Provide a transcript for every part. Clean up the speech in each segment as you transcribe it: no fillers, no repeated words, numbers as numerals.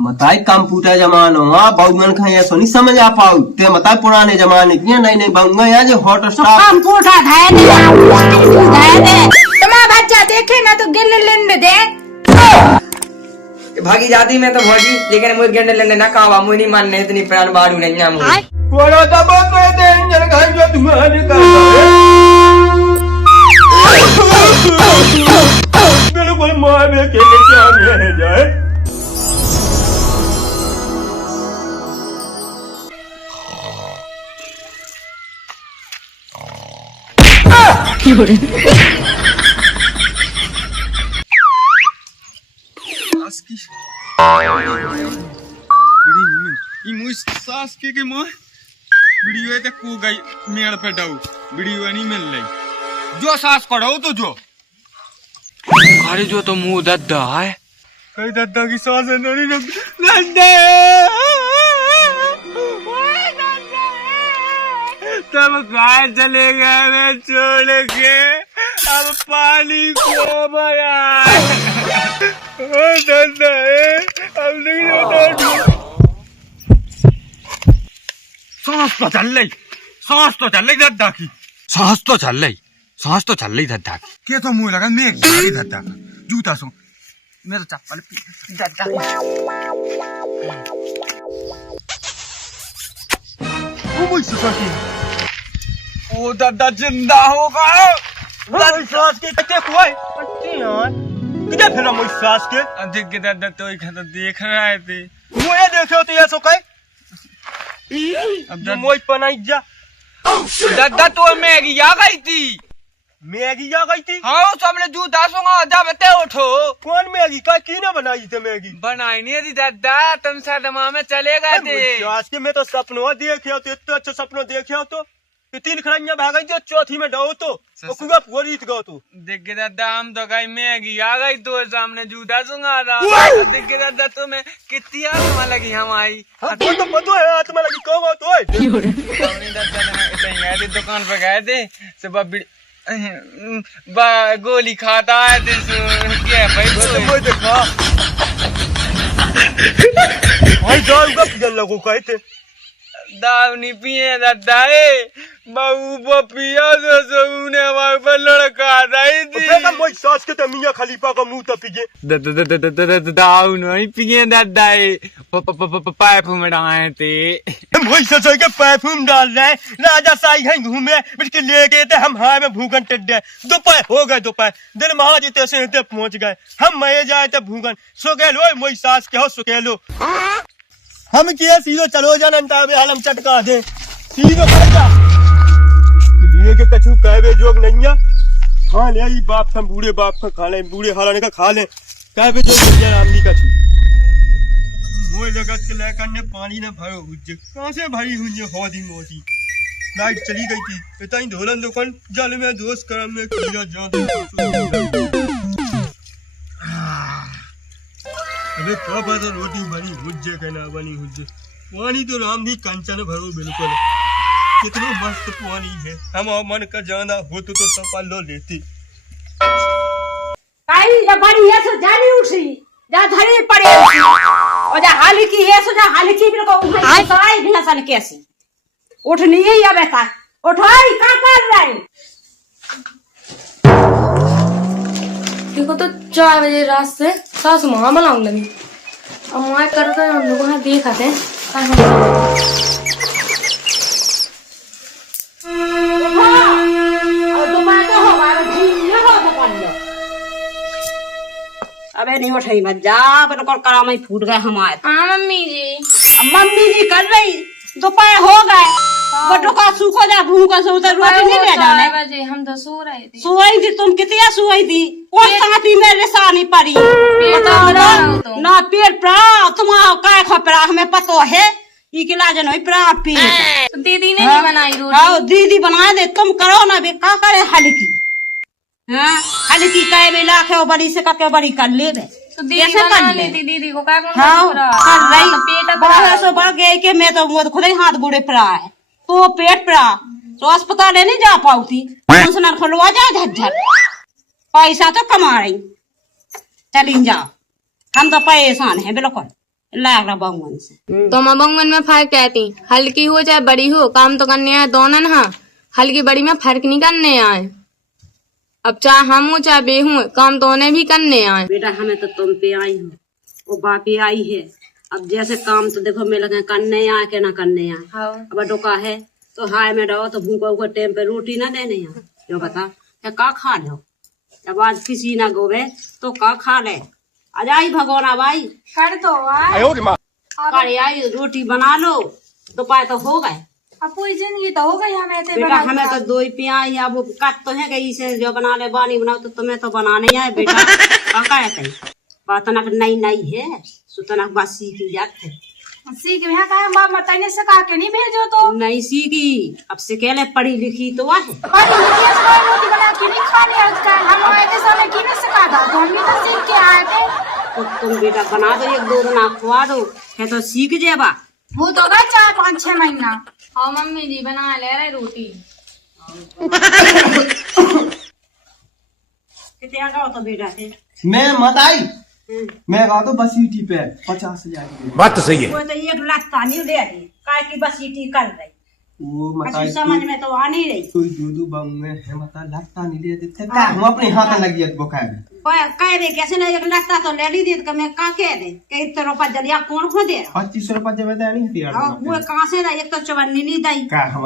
मताई computer जमानो बहुमन खाया सोनी समझ आ पाऊ ते मताई पुराने जमाने की नहीं नहीं बहुंगा यार जो हॉट स्टार कंप्यूटर धाए दे तुम्हारा बच्चा देखे ना तो गिन लेने दे भागी जाती मैं तो भौजी, लेकिन मुझे गिरने लेने ना कहा मुझे नहीं मानने इतनी प्राण बाड़ू नहीं ना मुझे कोड़ा दबा तो दे इंजन खाई जो तुम्हारे का बिल्कुल मार के क्या में जाए सास के मां वीडियो ते को गई मेड़ पे डाउ वीडियो नहीं मिल रही जो सास पढ़ो तो जो अरे जो तो मुंह दद्दा है कई दद्दा की सास है नहीं दद्दा तब गाय चले गए मैं छोड़ के अब पानी को भरा ओ दद्दा है अब नहीं होता सांस तो चल रही दद्दा की सांस तो चल रही दद्दा की क्या तो मुंह लगा मैं गाड़ी दद्दा का जूता सो मेरा चप्पल दद्दा ओ भाई सकी ओ दद्दा जिंदा होगा सास के कच्चे खुआए यार किधर फिरा मुझ सास के अधिक के दद्दा तो ही खाता देख रहे थे मुझे देखो तो ये सो कहे अब मोई पनाई जा दद्दा तो मैगी आ गई थी मैगी आ गई थी हाँ सबने जूता सोंगा जब ते उठो कौन मैगी का की ना बनाई थे मैगी बनाई नहीं थी दद्दा तुम सदमा में चले गए थे आज के मैं तो सपनों देखे हो तो इतना अच्छा सपनों देखे हो तो तीन खड़ियां भाग गई जो चौथी में डाओ तो कुआ पूरी गो तो देख के दादा हम तो गई मैगी आ गई तो सामने जूता सुंगा था देख के दादा तुम्हें कितनी आत्मा लगी हमारी तो पता है आत्मा लगी कहो तो दुकान पे गए थे सुबह गोली खाता है क्या भाई देखा भाई जाऊंगा जल लगो कहे थे दाव नहीं पिए दादा बहू पिया तो सबने हमारे पर लड़का दाई थी मैं सास के तो मियां खलीफा का मुंह तपिए दाव नहीं पिए दादा पाइप में डाले थे वही सोच के पाइप में डाल रहे राजा साई हैं घूमे बिल्कुल ले गए थे हम हाय में भूगन टेड्डे दोपहर हो गए दोपहर दिन महाराज तैसे पहुंच गए हम मैं जाए थे भूगन सो गए लो मोई सास के हो सो के लो हम किया सीधो चलो जान आलम चटका दे सीधो कर जा लिए के कछु कहवे जोग नहीं है खा ले ई बाप हम बूढ़े बाप का खा ले बूढ़े हालाने का खा ले कहवे जोग नहीं है आमनी का छु मोय लगत के लेकर ने पानी न भरो हुज्जे कहां से भरी हुज्जे होदी मोती लाइट चली गई थी इतना धोलन दुकान जल में दोस्त करम में किया जा अबे कब तो रोटी बनी हुज्जे कहना बनी हुज्जे पानी तो राम भी कंचन भरो बिल्कुल कितना मस्त पानी है हम मन का जाना हो तो सपा लो लेती काई जब बड़ी है सो जानी उठी जा धरी पड़े और जा हाली की है सो जा हाली की बिल्कुल उठाई साई भी हसन कैसी उठनी है या बेटा उठाई का कर रही देखो तो 4 बजे रात से सासू माँ बनाऊं लगी अब माँ करते हैं हम लोग वहाँ देखाते हैं अबे नहीं उठाई मत जा बिल्कुल काम ही फूट गए हमारे हाँ मम्मी जी कर रही दोपहर हो गए बटो का सूखो जा भूख का सो उतर रोटी नहीं ले जाने बजे हम तो सो रहे थे सोई थी तुम कितना सोई थी कौन सांती मेरे सानी पड़ी ना पेट पड़ा तुम्हारा काय खपरा हमें पतो है ई के लाजन होई पड़ा पेट दीदी ने नहीं बनाई रोटी हाँ दीदी बना दे तुम करो ना बे का करे हल्की हाँ हल्की कहे में लाखे बड़ी से कके बड़ी कर ले बे तो दीदी बना लेती दीदी को क्या करना हाँ कर रही पेट बढ़ सो बढ़ गए कि मैं तो खुद ही हाथ बुढ़े पड़ा है तो पेट पड़ा तो अस्पताल नहीं जा पाऊ थी पेंशनर खुलवा जाए झज्झर पैसा तो कमा रही चली जाओ हम तो परेशान हैं बिल्कुल लाग रहा बहुमन से। तो मैं बंगन में फर्क कहती, हल्की हो चाहे बड़ी हो, काम तो करने आए दोनों ना। हल्की बड़ी में फर्क नहीं करने आए। अब चाहे हम हो चाहे बे हूँ, काम तो उन्हें भी करने आए। बेटा हमें तो तुम पे आई हो, वो बापे आई है। अब जैसे काम तो देखो मैं लगे करने आए के ना करने आए। अब डोका है तो हाय में रहो तो भूखो को टाइम पे रोटी ना देने आए। जो बता का खा लो, जब आज किसी ना गोवे तो का खा ले। आज आई भगवान भाई कर दो करे आई रोटी बना लो, दोपहर तो हो गए। अब पूरी जिंदगी तो हो गई हमें। बेटा हमें तो दो ही पिया या वो कट तो है गई से जो बना ले बानी बनाओ तो तुम्हें तो बनाने आए बेटा। काका है बातनक नई नई है सुतनक बात सीखी जाते सीख बाप मत सका के नहीं भेजो तो नहीं सीखी। अब सिकेले पढ़ी लिखी तो है रोटी बना के नहीं खाने आजकल हम आए थे साले की नहीं सिखा था तो हम भी तो सीख के आए थे। तो तुम बेटा बना दो, एक दो बना खुआ दो है तो सीख जेबा। वो तो गए 4-5-6 महीना। हाँ मम्मी जी बना ले रहे रोटी। कितने का तो बेटा थे मैं मत आई, मैं कहा तो बस ईटी पे 50,000 की। बात तो सही है। वो तो एक लाख नहीं ले रही काय की बस इटी कर रही। वो अच्छी समझ में तो आ नहीं रही। कोई दूधू बंग में है मता लगता नहीं ले देते का हम अपने हाथ लगी है बोकाए में कह दे कैसे नहीं एक लाख तो ले ली दे तो मैं का कह दे कई तरह पर जलिया कौन खो दे 25 रुपए जब देनी होती यार। वो कहां से एक तो चवन्नी नहीं दई का हम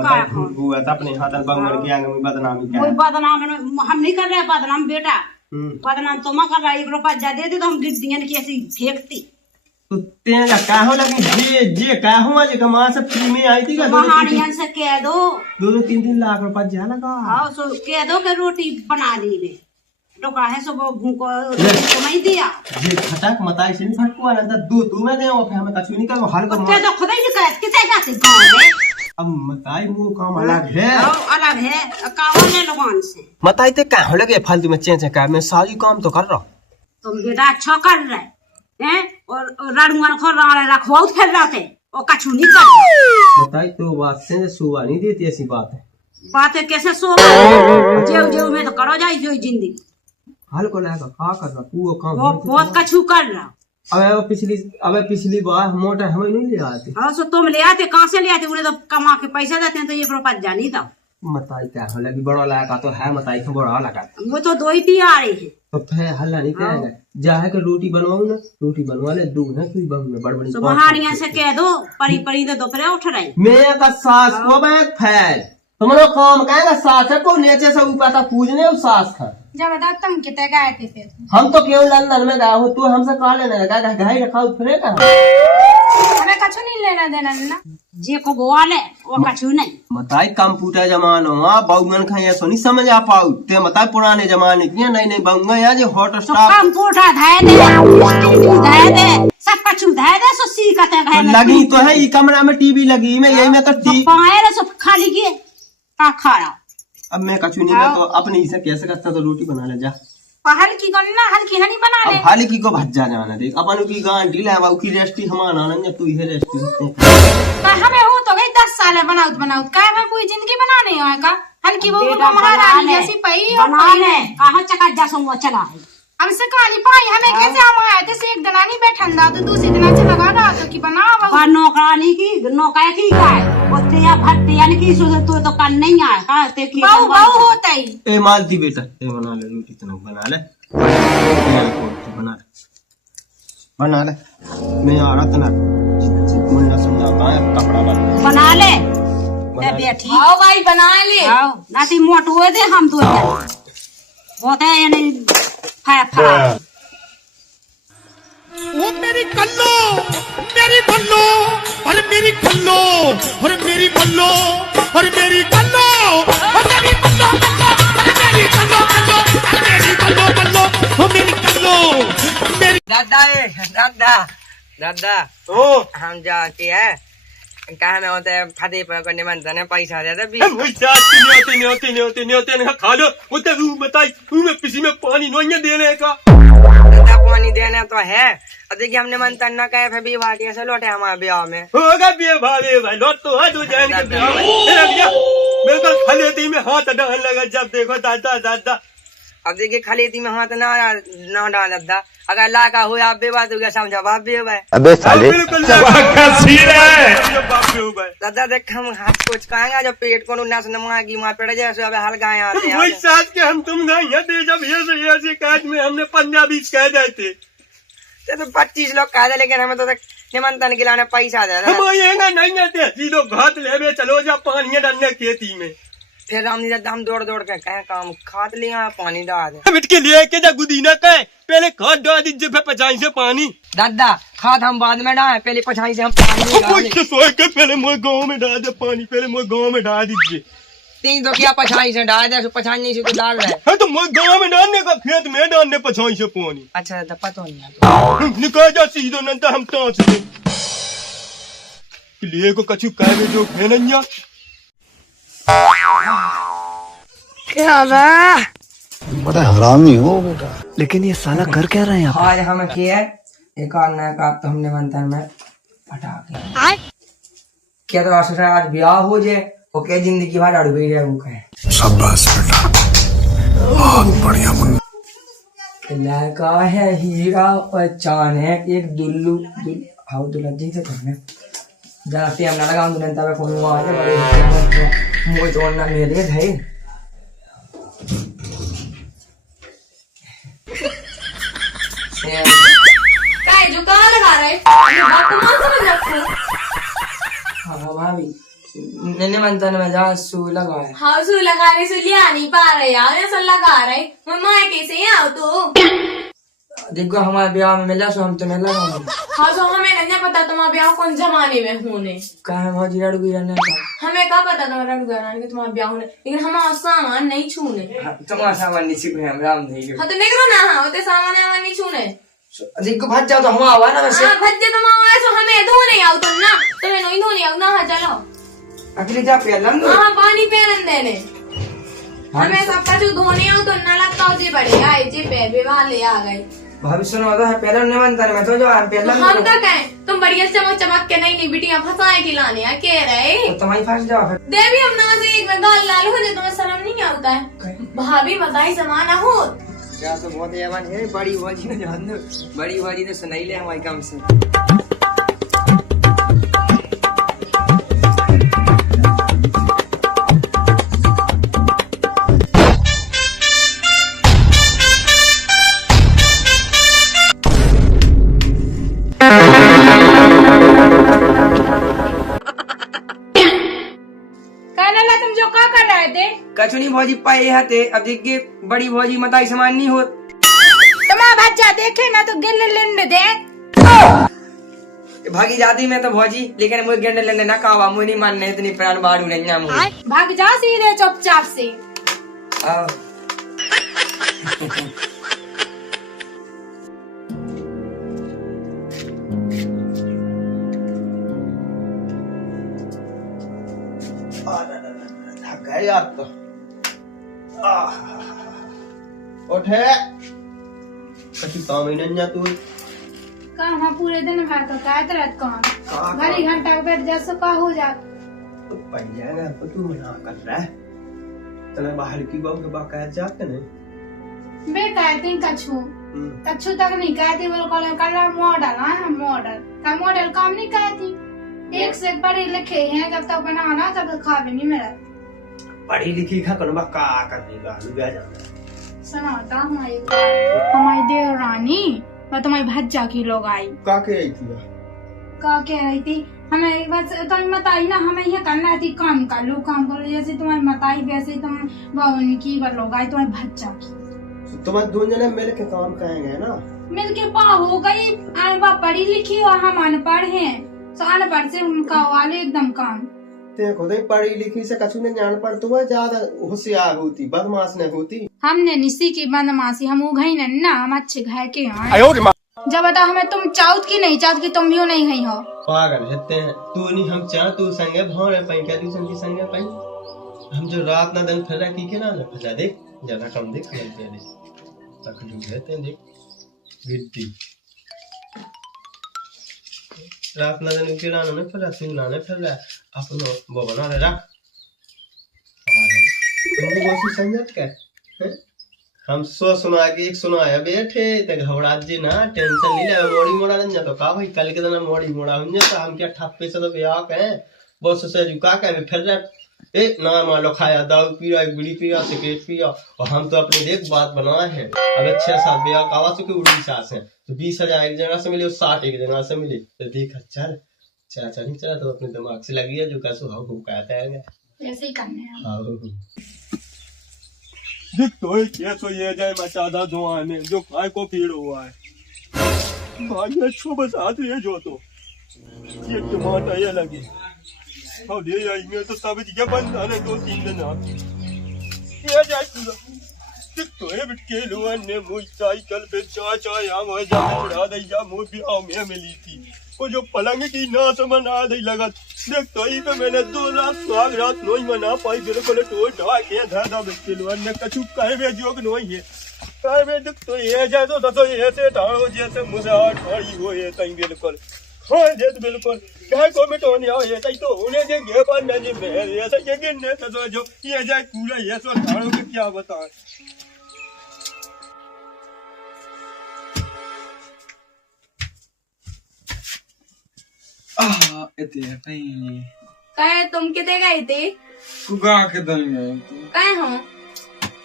वो है अपने हाथ बंग में के आगे में बदनामी कोई क्या बदनाम हम नहीं कर रहे बदनाम बेटा। बदनाम तो कर रहा 1 रुपया जा दे तो हम गिद्दियन की ऐसी फेंकती। तो तेरा का हो लगी जे का हो जे कमा सब फ्री में आई थी का महानियन से कह दो 2-3 लाख रुपए जा लगा। हां सो कह दो कि रोटी बना दी ले टोका है सो भूको कमाई दिया जे खटक मताई से नहीं फटको ना दो तू में दे और हमें कछु नहीं कर हाल को ते तो खुद ही निकल किते जाते गांव में। अब मताई मुंह काम अलग है अलग है कावन है लोगन से। मताई ते का हो लगे फालतू में चेंज का मैं सारी काम तो कर रहा। तुम बेटा अच्छा कर रहे हैं और राडुंगन खो रहा रखवाओ फिर रहते और कछु नहीं कर। मताई तो बात से सुवा नहीं देती ऐसी बात है। बातें कैसे सो जेव जेव में तो करो जाई जो जिंदगी हाल को लाएगा का कर रहा वो काम वो बहुत कछु कर रहा। अबे पिछली बार मोटा हमें नहीं ले आते। हाँ सो तुम ले आते कहाँ से ले आते उन्हें तो कमा के पैसा देते हैं तो 1 रुपया जानी था। मताई क्या हो लगी बड़ा लगा तो है मताई को बड़ा लगा वो तो 2 ही पी आ रही है तो फिर हल्ला नहीं करेगा जाए के रोटी बनवाऊ ना रोटी बनवा ले दूध है कोई बहू में बड़बड़ी तो महानिया से कह दो परी परी तो दोपहर उठ रही मैं का सास को मैं फैल तुम्हारा काम कहेगा सास है को नीचे से ऊपर तक पूजने और सास खा जब बता तुम कितने गए थे फिर हम तो क्यों लंदन में गए हो तू हमसे कहा लेने लगा घाई रखा फिर कहा हमें कछु नहीं लेना देना ना जे को बोआ ले वो कछु नहीं। मताई कंप्यूटर जमानो बहुमन खाए सो नहीं समझ आ पाऊ ते मताई पुराने जमाने की नहीं बहुंगा यहाँ जो हॉट तो स्टार कंप्यूटर धाय दे सब कछु धाय दे सो सीखते तो लगी तो है ये कमरा में टीवी लगी मैं यही में तो पाए रे सब खाली किए का खा रहा। अब मैं कछु नहीं मैं तो अपने ही से कैसे करता तो रोटी बना ले जा हल्की करना हल्की हनी बना ले। अब हल्की को भज्जा जाना देख अपन की गांडी ले बाऊ की रेस्टी हमारा ना तू ही रेस्टी हमें हो तो गई 10 साल बनाउत का मैं कोई जिंदगी बनाने हो का हल्की वो महारानी जैसी पई बना ले कहां चका जा सो चला है हमसे कहानी पाई हमें कैसे हम आए थे से एक दिन नहीं बैठन दा तो दूसरे दिन से लगा रहा तो कि बनाओ नौकरानी की नौकर की का है ओते या भट्टियन की सो तो कर नहीं आए का ते की बहु होता ही ए मालती बेटा ए बना ले रोटी तनक बना ले बना ले मैं आ रहा तनक मुन्ना सुनना पाए कपड़ा बना ले मैं बैठी आओ भाई बना ले आओ नाती मोट हुए दे हम तो होता है या नहीं फा वो मेरी कल्लो मेरी बल्लो और मेरी कल्लो और मेरी बल्लो और मेरी कल्लो और मेरी बल्लो और मेरी कल्लो और मेरी बल्लो बल्लो और मेरी कल्लो मेरी दादा दादा दादा ओ हम जाते हैं कहा में होते हैं खाते पर निमंत्रण पैसा देते भी हम नहीं होते खा लो वो तो बताई में किसी में पानी नहीं देने का दादा पानी देने तो है अब देखिए हमने निमंत्रण न कहे फिर भी वाटिया से लौटे हमारे ब्याह में होगा भाई लौट तो है दो जान के ब्याह में बिल्कुल खलेती में हाथ डालने लगा जब देखो दादा दादा अब देखिए खलेती में हाथ ना डाल दादा अगर लाका हो आप बेवा तो क्या समझा बाप भी हो गए बिल्कुल बाप रे हो गए। दादा देख हम हाथ कुछ कहेंगे जब पेट को नस नमागी माँ पेड़ जैसे अब हल्का आते वही हैं साथ के हम तुम गए यहाँ थे जब ये शिकायत में हमने पंजाबी कह दिए थे। तो 25 लोग कहा था लेकिन हमें तो तक निमंत्रण खिलाने पैसा दे हम आएंगे नहीं आते सीधो घाट ले चलो जा पानी डालने खेती में। फिर हम दौड़ दौड़ के कहे काम खाद लिया पानी डाल दे मिट के लिए के जा गुदीना कहे पहले खाद डाल दीजिए फिर पचाई से पानी। दादा खाद हम बाद में डाले पहले पछाई से हम पानी डाले के पहले मोए गाँव में डाल दे पानी पहले मोए गाँव में डाल दीजिए। 3 तो क्या पछाई से डाल दे पछाई नहीं से तो डाल रहे है तो मोए गाँव में डालने का खेत में डालने पचाई से पानी। अच्छा दादा पता नहीं निकाल जा सीधो नंतर हम तांच दे लिए को कछु कहे जो खेलैया क्या बड़ा हरामी हो बेटा। लेकिन ये साला कर क्या रहे हैं आज हम किया एक और नया काम तो हमने मंत्र में पटाखे क्या तो आज ब्याह हो जाए ओके जिंदगी भर अड़ गई है वो कहे शाबाश बेटा, बहुत बढ़िया मुन्ना। लड़का है हीरा और चांद है एक दुल्लू हाउ दुल्ला जी से करने जरा सी हमने लगा दुल्हन तब फोन आ जाए बड़े मोई तो ना मेरे है काय जो कहाँ लगा रहे बात तो मान समझ रखो। हाँ भाभी मैंने मंत्र में जहाँ सू लगा है हाँ सू लगा रहे सू लिया नहीं पा रहे यार ऐसा लगा रहे मम्मा कैसे आओ तो देखो हमारे ब्याह में मिला सो हम तुम्हें लगाऊंगे। हाँ तो हमें नहीं पता तुम्हारा ब्याह कौन जमाने में होने कहा भाजी लड़ गई रहने का हमें क्या पता तुम्हारा तुम्हारा ब्याह होने लेकिन हमारा सामान नहीं छूने। तुम्हारा सामान नहीं छूने हम राम नहीं हाँ तो निकलो ना हाँ होते सामान वामान नहीं छूने देखो भज जाओ तो हम आवा ना वैसे भज्जे तुम आओ ऐसा हमें धोने आओ तुम ना तुम्हें नहीं धोने आओ ना हाँ चलो अगली जा पहलन दो हाँ पानी पहन देने हमें सबका जो धोने आओ तो ना लगता जे बड़े आए जे पैबे वाले आ गए भाभी सुनो तो है पहले निमंत्रण में तो जो हम पहले हम तो कहें तुम बढ़िया चमक चमक के नहीं बिटिया फंसाए खिलाने या कह रहे तो तुम्हारी फंस जाओ फिर देवी हम ना से एक में गाल लाल हो जाए तुम्हें शर्म नहीं आता है भाभी बताई समाना हो क्या तो बहुत एवन है बड़ी भाजी ने जान दो बड़ी भाजी ने सुनाई ले हमारी काम से तुम जो क्या कर रहे थे कचुनी भौजी पाए हते अब देखिए बड़ी भौजी मताई समान नहीं हो तुम्हारा बच्चा देखे ना तो गिल लेने दे भागी जाती मैं तो भौजी लेकिन मुझे गेंडे लेने ना कहा मुझे नहीं मानने इतनी प्राण बाड़ू नहीं ना मुझे भाग जा सीधे चुपचाप से गए आप तो उठे कछु काम ही नहीं तू काम हाँ पूरे दिन भर तो काय तरह काम घड़ी घंटा बैठ जा सो का हो जा पहिया ना तू मना कर रहा है तने बाहर की बात के बात कह जाते नहीं बे कहते कछु कछु तक नहीं कहती बोलो कॉलेज कर रहा मॉडल हाँ मॉडल का मॉडल काम नहीं कहती एक से पढ़े लिखे हैं जब तक बनाना तब तक खा भी नहीं मेरा पढ़ी लिखी खा कर का करने का लुगा जाना सुनाता हमारी देवरानी मैं तुम्हारी भज्जा की लोग आई का के आई थी का कह रही थी हमें बस तुम्हें मताई ना हमें ये करना थी काम कर लो काम करो जैसे तुम्हारी मताई वैसे तुम की लोग आई तुम्हारी भज्जा की तुम्हारे दोनों जने मिल के काम करेंगे ना मिल के पा हो गई पढ़ी लिखी और हम अनपढ़ हैं तो अनपढ़ से उनका वाले एकदम काम ते खुद ही पढ़ी लिखी से कछु नहीं जान पड़ तो ज्यादा होशियार होती बदमाश नहीं होती हमने निसी की बदमाशी हम उघई ना हम अच्छे घर के हैं जब बता हमें तुम चाउत की नहीं चाउत की तुम भी नहीं गई हो पागल हेते हैं तू नहीं हम चाह तू संगे भौरे पई क्या तू संगी संगे पई हम जो रात ना दिन फिर की के ना फजा देख ज्यादा कम देख ले दे तक जो कहते हैं देख विद्दी रात ना दिन के लाने फिर सिंह लाने फिर अपनो वो बना रहे रख तुमको कोशिश समझत क्या है हम सो सुना के एक सुनाया बैठे ते घबरा जी ना टेंशन नहीं ले मोड़ी मोड़ा नहीं तो का भाई कल के दिन मोड़ी मोड़ा हुन तो हम क्या ठप्पे से तो ब्याह के बस से झुका के फिर ए ना मान लो खाया दारू पिया एक बीड़ी पिया सिगरेट पिया और हम तो अपने देख बात बनाए हैं अगर 6-7 ब्याह कावा से कोई 19 है तो 20,000 एक जगह से मिले और 60 एक जगह से मिले तो देखा चल चला नहीं चला तो अपने दिमाग से लगी है जो कैसे हाउ कहता है ऐसे ही करने हैं। हाँ देख तो ये तो ये जाए मचादा धुआने जो काय को पीड़ हुआ है भाई अच्छो बस हाथ ले जो तो ये टमाटर ये लगे और ये आई में तो सब जगह बंद आने 2-3 दिन आप ये जाए तू देख तो ये बिटके लोगन ने मुझ साइकिल पे चाचा यहाँ वहाँ जाके उड़ा दी जा मुझ भी आओ में मिली थी वो जो पलंग की ना समझ आ दी लगा देख तो ही पे मैंने 2 रात सुहाग रात नोई मना पाई बिल्कुल टोट ढा के धादा बिटके लोगन ने कछु कहे में जोग नोई है कहे में देख तो ये जाए तो ऐसे ढाड़ो जैसे मुझे हाथ ढाड़ी हो ये तई बिल्कुल हाँ ये तो बिल्कुल क्या को में तो नहीं आओ ये तई तो उन्हें देंगे पर नहीं मैं ऐसा ये गिनने तो जो ये जाए पूरा ये सो ढाड़ो के क्या बताएं इतने नहीं कहे तुम कितने गए थे? कुगा के दन गए थे कहे हो?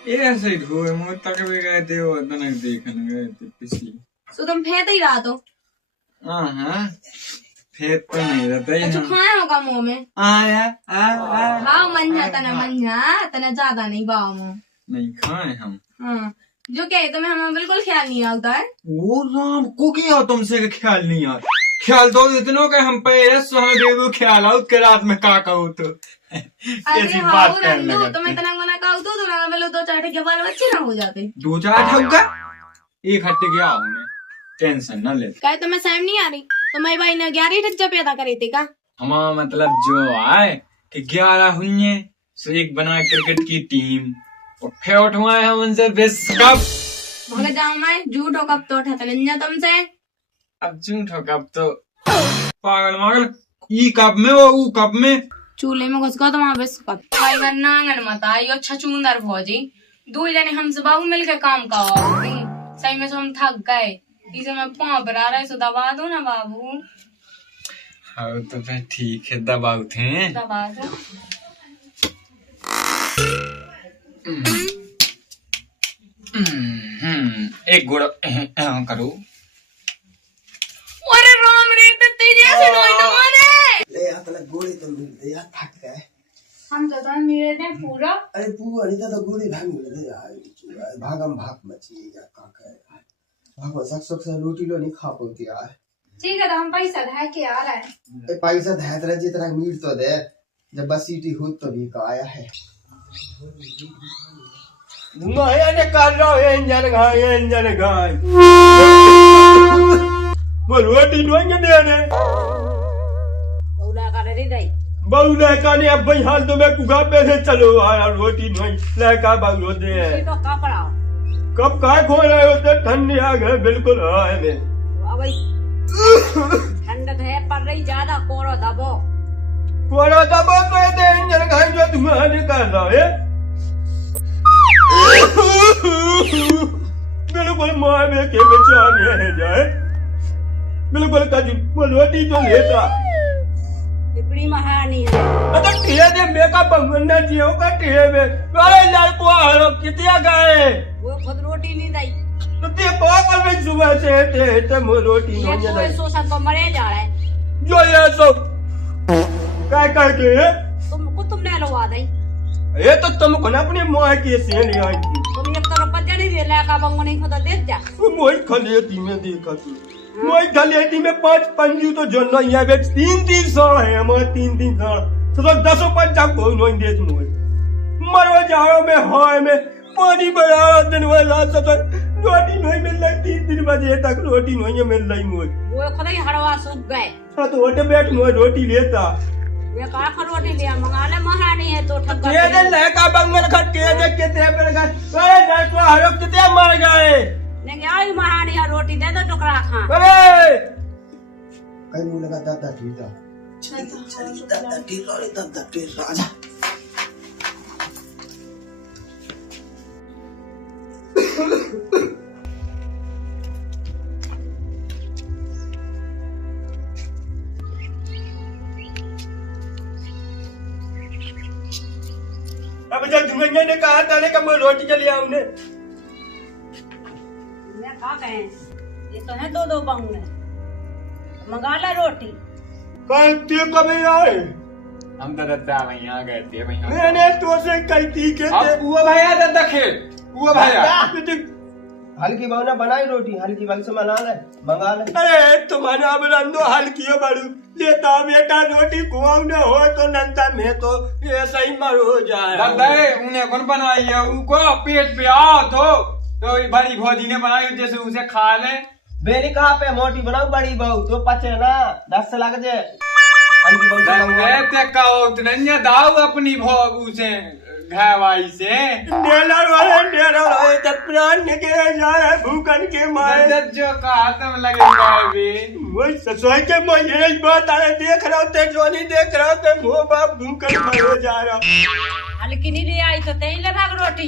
ये ऐसे ढोए मुझ तक भी गए थे वो तनक देखने गए थे पिछली तो तुम फेंक ही रहा तो हाँ फेंक तो नहीं रहता अच्छा खाए होगा मुंह में आया हाँ मंझा तना ज्यादा नहीं गाँव में नहीं खाए हम हाँ जो क्या है तुम्हें हमें बिल्कुल ख्याल नहीं आता है वो राम को क्या तुमसे ख्याल नहीं आता ख्याल तो इतनों के हम पे हमें देखो ख्याल आओ के रात में का कहूँ तो अरे हाँ तुम इतना गुना का तो तुम्हारा बोलो 2-4 के बाल बच्चे ना हो जाते 2-4 ठग एक हट्टे गया हूँ टेंशन न ले क्या तुम्हें सहम नहीं आ रही तुम्हारे भाई ने 11 टज्जा पैदा करे थे का हमारा मतलब जो आए कि 11 हुए सो एक बना क्रिकेट की टीम और फिर उठवाए हम उनसे विश्व कप मगर जाओ मैं झूठ हो कब तो उठाता नहीं तुमसे अब झूठ हो कब तो पागल मागल ई कप में वो ऊ कप में चूल्हे में घुस गया तो वहाँ विश्व कप भाई वरना आंगन मत आई अच्छा चूंदर भौजी 2 जने हमसे बाबू मिलके काम करवा सही में तो हम थक गए इसे मैं पाँव पर आ रहा है सो दबा दो ना बाबू हाँ तो फिर ठीक है दबाऊ थे दबा दो एक गुड़ करो अरे राम रे तेरी ऐसे नोई तुम्हारे ले आता गोली तो मिल दे यार थक गए हम तो मेरे ने पूरा अरे पूरा नहीं तो गोली भाग मिल दे यार भागम भाग मची या का कहे भागो सक से रोटी लो नहीं खा पाती यार ठीक है तो हम पैसा धै के आ रहा है ए पैसा धैत रहे जितना मीट तो दे जब बस सीटी हो तो भी का आया है माया ने कर रहा है इंजन गाय वो रोटी नोएंगे देने बौला का रे दई बहु लड़का ने अब भाई हाल तो मैं कुगा पे से चलो आया रोटी नोई लड़का बहु दे ये तो कपड़ा कब काय खो रहे हो तो ठंडी आ गए बिल्कुल है मैं अब ठंडक है पर रही ज्यादा कोरो दबो कोरा दबो तो ये इंजन गाय जो तुम्हारे कर रहा है बिल्कुल माँ में के बेचाने है जाए बिल्कुल कजू वो रोटी तो लेता इतनी महानी है अरे टीए दे मेकअप बनना चाहिए का टीए में अरे लड़को हरो कितिया गए वो खुद रोटी नहीं दई तो ते पागल में सुबह से ते मो रोटी ये नहीं तो दे शोषण को मरे जा रहा है जो ये सब काय करके तुमको तुमने लवा दई ये तो तुमको ना अपनी माँ की से नहीं आई थी तुम एक तरफ पत्ते नहीं दे लगा बंगो नहीं खुदा दे जा मोई खलेती में देखा तू मोई खलेती में 5 पंजू तो जन्ना यहाँ पे 3 साल है हमारे 3 साल तो 10 पंजा कोई नहीं दे तुम मरो जाओ में हाय में पानी बड़ा दिन वाला सब रोटी नहीं मिल रही 3 बजे तक रोटी नहीं मिल रही मोई वो खुदा ही हड़वा सूख गए हाँ तो होटे बैठ मोई रोटी लेता ये का रोटी लिया मंगा ले महानी है तो ठग ये दिन लड़का बंगल खट के देख के ते पर गए अरे लड़को हरो कितने मर गए नहीं आई महानी है रोटी दे दो टुकड़ा खा अरे कहीं मुझे लगा दादा ढीला दादा ढीला आजा अब जब धुएंगे ने कहा था कि मैं रोटी चली आऊं ने मैं खा गए ये तो है दो बहू में मंगा ला रोटी कल ते कभी आए हम तो दद्दा वहीं आ गए थे वहीं मैंने तो से कही थी के अब वो भैया दद्दा खेत वो भैया हल्की भावना बनाई रोटी हल्की भाग से मना ले मंगा ले। अरे तुम्हारा अब रंदो हल्की है बड़ू लेता बेटा रोटी खुआऊ न हो तो नंदा में तो ऐसा ही मर हो जाए दद्दा उन्हें कौन बनाई है उनको पेट पे आओ तो बड़ी भौजी ने बनाई जैसे उसे खा ले बेरी कहाँ पे मोटी बनाऊ बड़ी बहू तो पचे ना 10 से लग जाए हल्की बहू से मंगवा। ते कहो तनन्या दाऊ अपनी भौगू से घावाई से डेलर वाले जब प्राण निकले जाए भूखन के मारे दद्दा जो कहा तुम लगे भी वही ससुर के मैं यही बात आ देख रहा हूँ ते जो नहीं देख रहा हूँ मुँह बाप भूखन मर हो जा रहा हल्की नहीं आई तो तेल लगा रोटी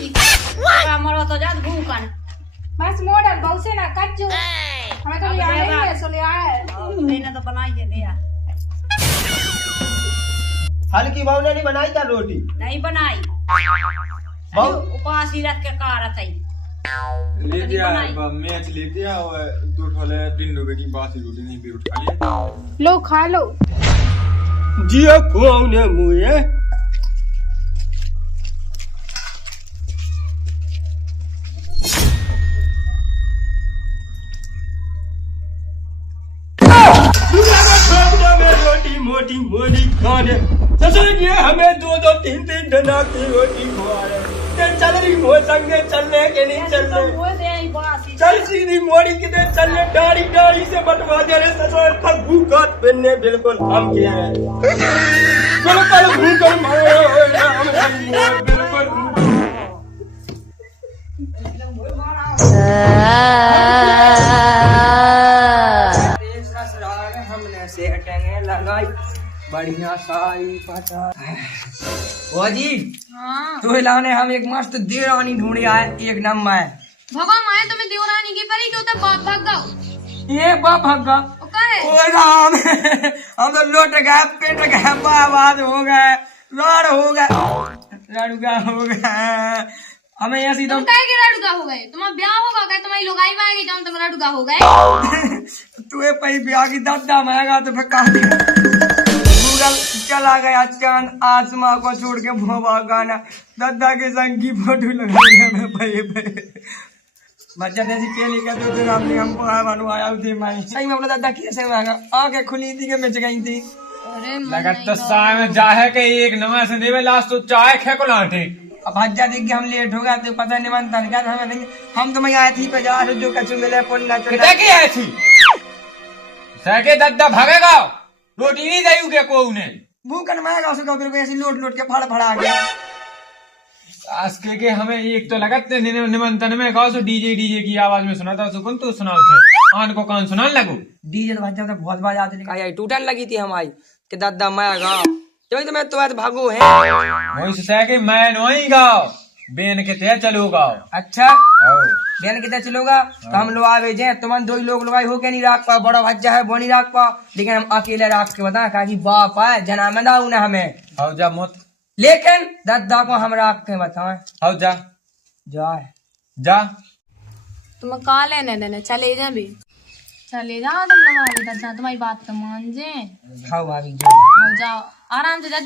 मरो तो जा भूखन बस मॉडल बहुत से ना कच्चू हमें तो ले आए सो ले आए मैंने तो बनाई है दिया हल्की भाव ने नहीं बनाई था रोटी नहीं बनाई उपवास ही रख के कार थी ले दिया मैच ले दिया और 2 ठोले 3 रुपए की बासी रोटी नहीं भी उठा लिया लो खा लो जियो खुआऊ ने मुझे रोटी मोटी मोटी खाने ससुर जी हमें 2 3 डना की रोटी खुआ रहे चल रही वो संगे चलने के नहीं चल रहे चल सीधी मोड़ी कितने चलने डाड़ी डाड़ी से बटवा दे रहे ससुर पर भूखत पहनने बिल्कुल हम क्या है बिल्कुल भूखल मारे हम बिल्कुल हमने से अटेंगे लगाई बढ़िया सारी पता वो जी हाँ तो लाने हम एक मस्त देवरानी ढूंढे आए एक नंबर भगवान माए तुम्हें देवरानी की परी क्यों तो बाप भाग गओ ये बाप भगा ओ कहे ओ राम हम तो लोट गए पेट गए बर्बाद हो गए राड़ हो गए लड़का हो गए हमें ऐसी तुम कहे के लड़का हो गए तुम्हारा ब्याह होगा क्या तुम्हारी लोगाई में आएगी जब तुम लड़का हो गए तुए पही ब्याह की दद्दा महंगा तो फिर कहा गूगल चला गया चांद आसमां को छोड़ के भोबा गाना दद्दा के संग की फोटो लगाई हमें पे बच्चा जैसी केली का तो फिर हमने हमको बनवाया थे माई सही में अपना दद्दा कैसे महंगा आंखें खुली थी कि मिच गई थी अरे लगत तो साय में जाहे के एक नवा से देवे लास्ट तो चाय खे को लाटे अब भज्जा देख के हम लेट हो गए तो पता नहीं बनता क्या हमें नहीं हम तो मैं आए थी 50 जो कछु मिले पुण्य कितने की आई थी सके दद्दा भागेगा रोटी नहीं जायू के को उन्हें भूखन महंगा उसको फिर ऐसी लोट लोट के फड़ा गया आज के हमें एक तो लगत निमंत्रण में गाओ सो डीजे की आवाज में सुना था सुकून तो सुनाओ थे आन को कान सुनाने लगो डीजे तो भज्जा तो बहुत बार आते निकाई टूटन लगी थी हमारी कि दादा मैं गाँव तो मैं तो भागो है वही से कि मैं नहीं गाओ बेन के ते चलो गाओ अच्छा बेन के ते चलोगा तो हम लोग आवे जे तुम 2 लोग लगाई हो के नहीं राख पा बड़ा भज्जा है वो नहीं राख पा लेकिन हम अकेले राख के बता कहा कि बाप है जना में दाऊ ना हमें आओ जा मत लेकिन दादा को हम राख के बताए आओ जा जाए जा तुम कहा लेने देने चले जा भी चले जाओ तुम हमारी दादा तुम्हारी बात तो मान जे खाओ भाभी जाओ आराम से जाओ